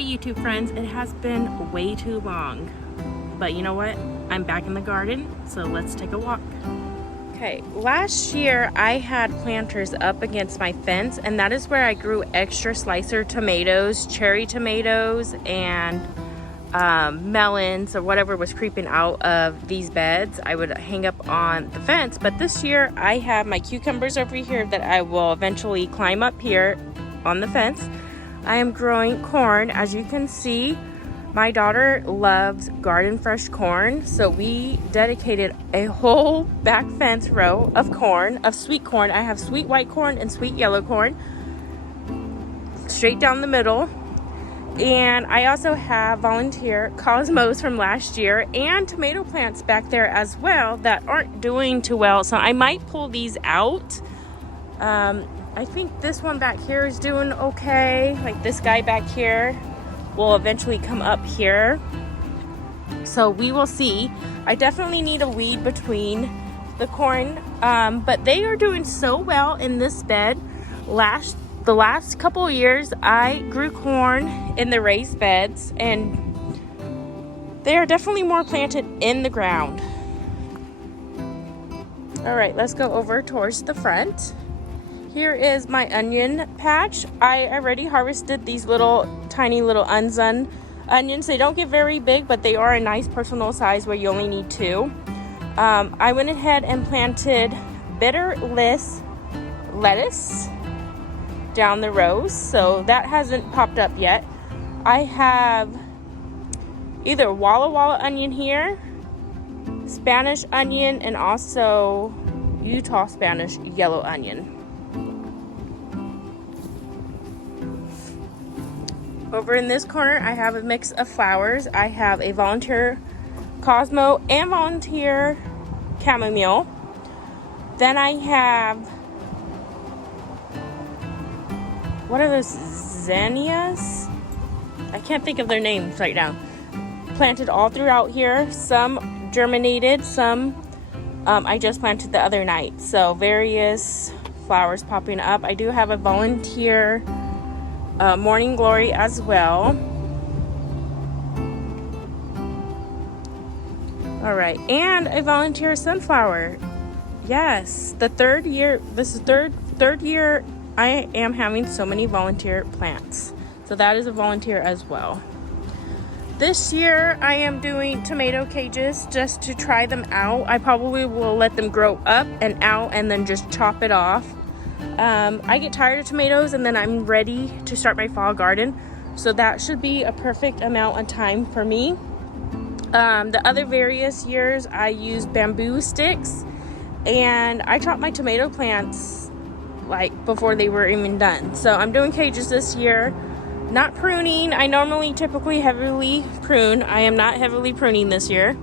Hey YouTube friends, it has been way too long, but you know what? I'm back in the garden, so let's take a walk. Okay, last year I had planters up against my fence, and that is where I grew extra slicer tomatoes, cherry tomatoes, and melons or whatever was creeping out of these beds. I would hang up on the fence, but this year I have my cucumbers over here that I will eventually climb up here on the fence. I am growing corn. As you can see, my daughter loves garden fresh corn, so we dedicated a whole back fence row of corn, of sweet corn. I have sweet white corn and sweet yellow corn straight down the middle. And I also have volunteer cosmos from last year and tomato plants back there as well that aren't doing too well, so I might pull these out. I think this one back here is doing okay. Like this guy back here will eventually come up here, so we will see. I definitely need a weed between the corn, but they are doing so well in this bed. The last couple of years I grew corn in the raised beds, and they are definitely more planted in the ground. All right, let's go over towards the front. Here is my onion patch. I already harvested these tiny little undone onions. They don't get very big, but they are a nice personal size where you only need 2. I went ahead and planted bitter lettuce down the rows, so that hasn't popped up yet. I have either Walla Walla onion here, Spanish onion, and also Utah Spanish yellow onion. Over in this corner, I have a mix of flowers. I have a volunteer Cosmo and volunteer chamomile. Then I have, what are those, zinnias? I can't think of their names right now. Planted all throughout here. Some germinated, some I just planted the other night. So various flowers popping up. I do have a volunteer morning glory as well. All right, and a volunteer sunflower. Yes, the third year. This is third year I am having so many volunteer plants. So that is a volunteer as well. This year I am doing tomato cages just to try them out. I probably will let them grow up and out and then just chop it off. I get tired of tomatoes and then I'm ready to start my fall garden. So that should be a perfect amount of time for me. The other various years I use bamboo sticks, and I chopped my tomato plants like before they were even done. So I'm doing cages this year. Not pruning. I normally typically heavily prune. I am not heavily pruning this year.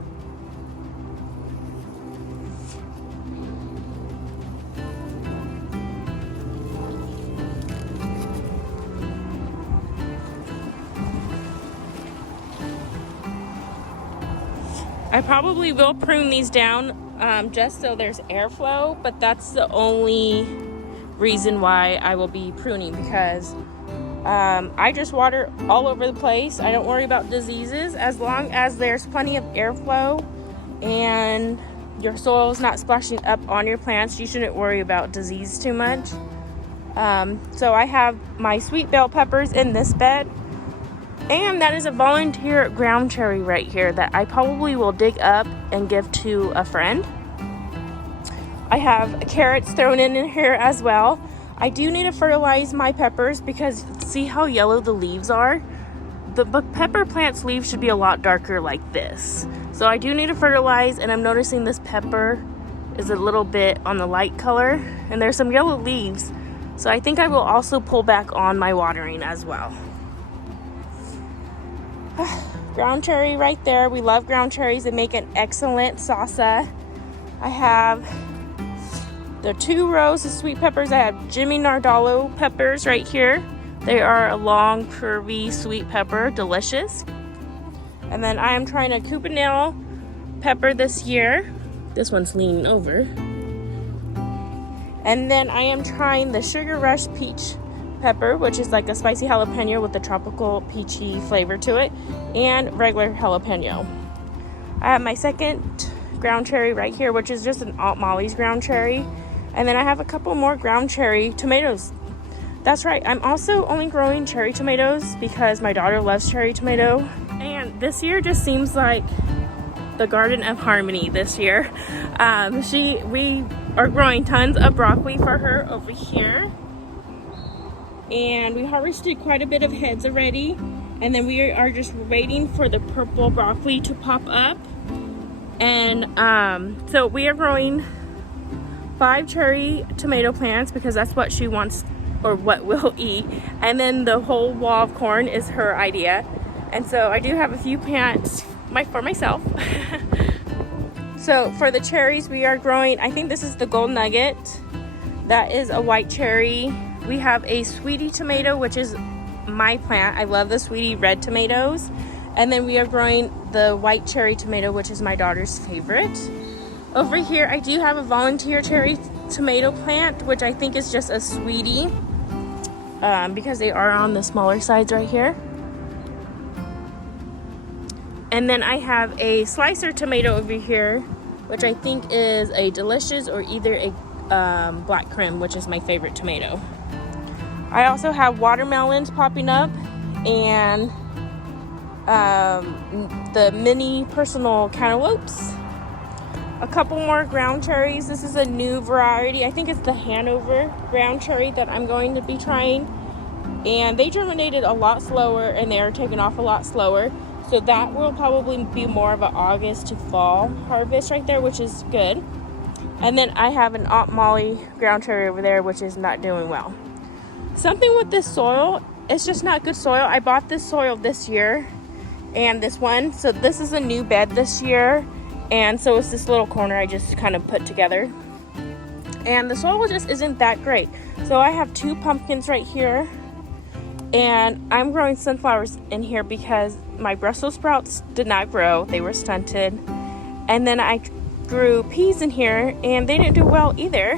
I probably will prune these down just so there's airflow, but that's the only reason why I will be pruning, because I just water all over the place. I don't worry about diseases. As long as there's plenty of airflow and your soil is not splashing up on your plants, you shouldn't worry about disease too much. So I have my sweet bell peppers in this bed. And that is a volunteer ground cherry right here that I probably will dig up and give to a friend. I have carrots thrown in here as well. I do need to fertilize my peppers because see how yellow the leaves are? The pepper plant's leaves should be a lot darker like this. So I do need to fertilize, and I'm noticing this pepper is a little bit on the light color and there's some yellow leaves. So I think I will also pull back on my watering as well. Ground cherry right there. We love ground cherries. They make an excellent salsa. I have the 2 rows of sweet peppers. I have Jimmy Nardolo peppers right here. They are a long, curvy sweet pepper, delicious. And then I am trying a Campanile pepper this year. This one's leaning over. And then I am trying the Sugar Rush peach pepper, which is like a spicy jalapeno with a tropical peachy flavor to it, and regular jalapeno. I have my second ground cherry right here, which is just an Aunt Molly's ground cherry. And then I have a couple more ground cherry tomatoes. That's right, I'm also only growing cherry tomatoes because my daughter loves cherry tomato. And this year just seems like the Garden of Harmony this year. We are growing tons of broccoli for her over here. And we harvested quite a bit of heads already. And then we are just waiting for the purple broccoli to pop up. And so we are growing 5 cherry tomato plants because that's what she wants or what we'll eat. And then the whole wall of corn is her idea. And so I do have a few plants for myself. So for the cherries we are growing, I think this is the Gold Nugget. That is a white cherry. We have a sweetie tomato, which is my plant. I love the sweetie red tomatoes. And then we are growing the white cherry tomato, which is my daughter's favorite. Over here, I do have a volunteer cherry tomato plant, which I think is just a sweetie because they are on the smaller sides right here. And then I have a slicer tomato over here, which I think is a delicious or either a black creme, which is my favorite tomato. I also have watermelons popping up and the mini personal cantaloupes. A couple more ground cherries. This is a new variety. I think it's the Hanover ground cherry that I'm going to be trying. And they germinated a lot slower and they are taking off a lot slower. So that will probably be more of an August to fall harvest right there, which is good. And then I have an Aunt Molly ground cherry over there, which is not doing well. Something with this soil, it's just not good soil. I bought this soil this year and this one. So this is a new bed this year. And so it's this little corner I just kind of put together. And the soil just isn't that great. So I have 2 pumpkins right here. And I'm growing sunflowers in here because my Brussels sprouts did not grow. They were stunted. And then I grew peas in here and they didn't do well either.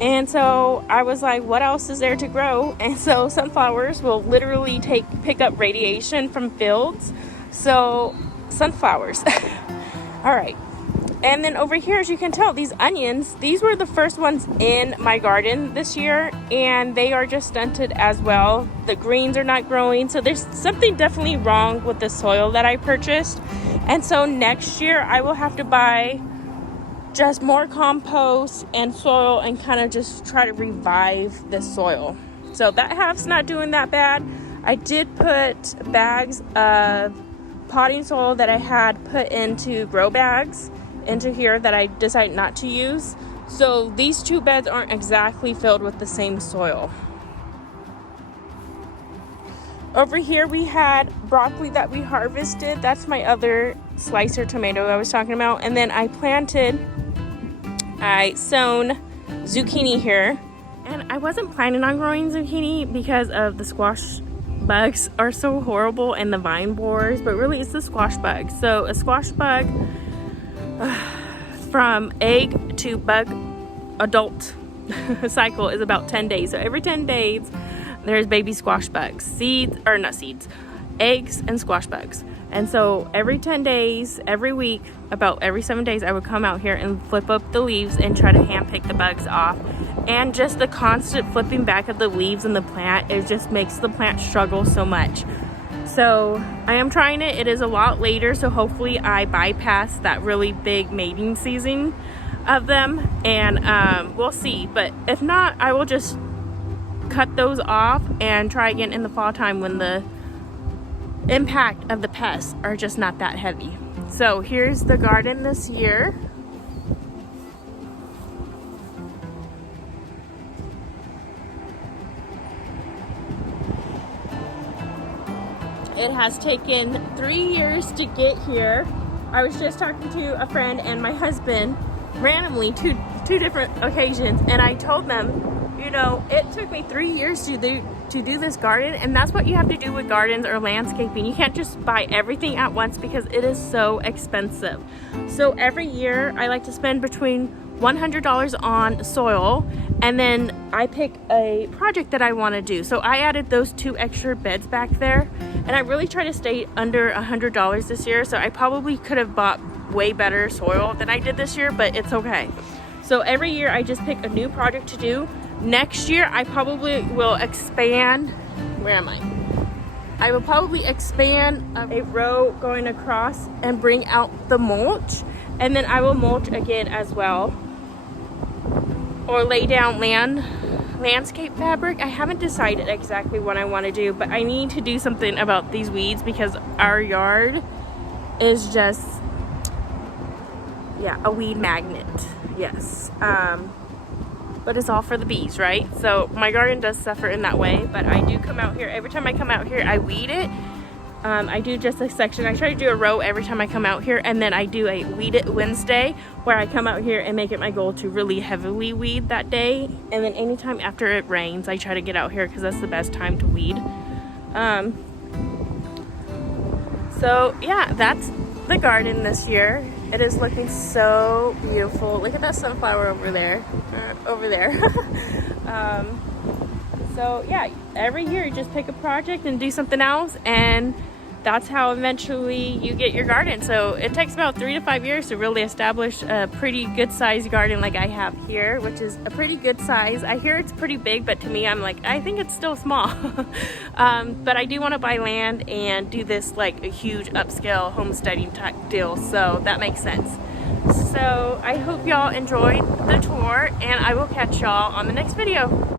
And so I was like, what else is there to grow? And so sunflowers will literally pick up radiation from fields. So sunflowers. All right. And then over here, as you can tell, these onions, these were the first ones in my garden this year, and they are just stunted as well. The greens are not growing, so there's something definitely wrong with the soil that I purchased. And so next year, I will have to buy just more compost and soil and kind of just try to revive this soil. So that half's not doing that bad. I did put bags of potting soil that I had put into grow bags into here that I decided not to use. So these 2 beds aren't exactly filled with the same soil. Over here we had broccoli that we harvested. That's my other slicer tomato I was talking about. And then I sown zucchini here. And I wasn't planning on growing zucchini because of the squash bugs are so horrible and the vine borers, but really it's the squash bug. So a squash bug from egg to bug adult cycle is about 10 days. So every 10 days there's baby squash bugs, eggs and squash bugs. And so every 10 days, every week, about every 7 days, I would come out here and flip up the leaves and try to hand pick the bugs off. And just the constant flipping back of the leaves in the plant, it just makes the plant struggle so much. So I am trying it. It is a lot later, so hopefully I bypass that really big mating season of them, and we'll see. But if not, I will just cut those off and try again in the fall time when the impact of the pests are just not that heavy. So here's the garden this year. It has taken 3 years to get here. I was just talking to a friend and my husband randomly, two different occasions, and I told them, you know, it took me 3 years to do this garden, and that's what you have to do with gardens or landscaping. You can't just buy everything at once because it is so expensive. So every year I like to spend between $100 on soil and then I pick a project that I want to do. So I added those 2 extra beds back there, and I really try to stay under $100 this year. So I probably could have bought way better soil than I did this year, but it's okay. So every year I just pick a new project to do. Next year I probably will expand. Where am I? I will probably expand a row going across and bring out the mulch, and then I will mulch again as well, or lay down landscape fabric. I haven't decided exactly what I want to do, but I need to do something about these weeds because our yard is just, yeah, a weed magnet. Yes. But it's all for the bees, right? So my garden does suffer in that way, but I do come out here. Every time I come out here, I weed it. I do just a section. I try to do a row every time I come out here, and then I do a Weed It Wednesday where I come out here and make it my goal to really heavily weed that day. And then anytime after it rains, I try to get out here because that's the best time to weed. So yeah, that's the garden this year. It is looking so beautiful. Look at that sunflower over there. So yeah, every year you just pick a project and do something else, and that's how eventually you get your garden. So it takes about 3 to 5 years to really establish a pretty good sized garden like I have here, which is a pretty good size. I hear it's pretty big, but to me, I'm like, I think it's still small. But I do want to buy land and do this like a huge upscale homesteading type deal, so that makes sense. So I hope y'all enjoyed the tour, and I will catch y'all on the next video.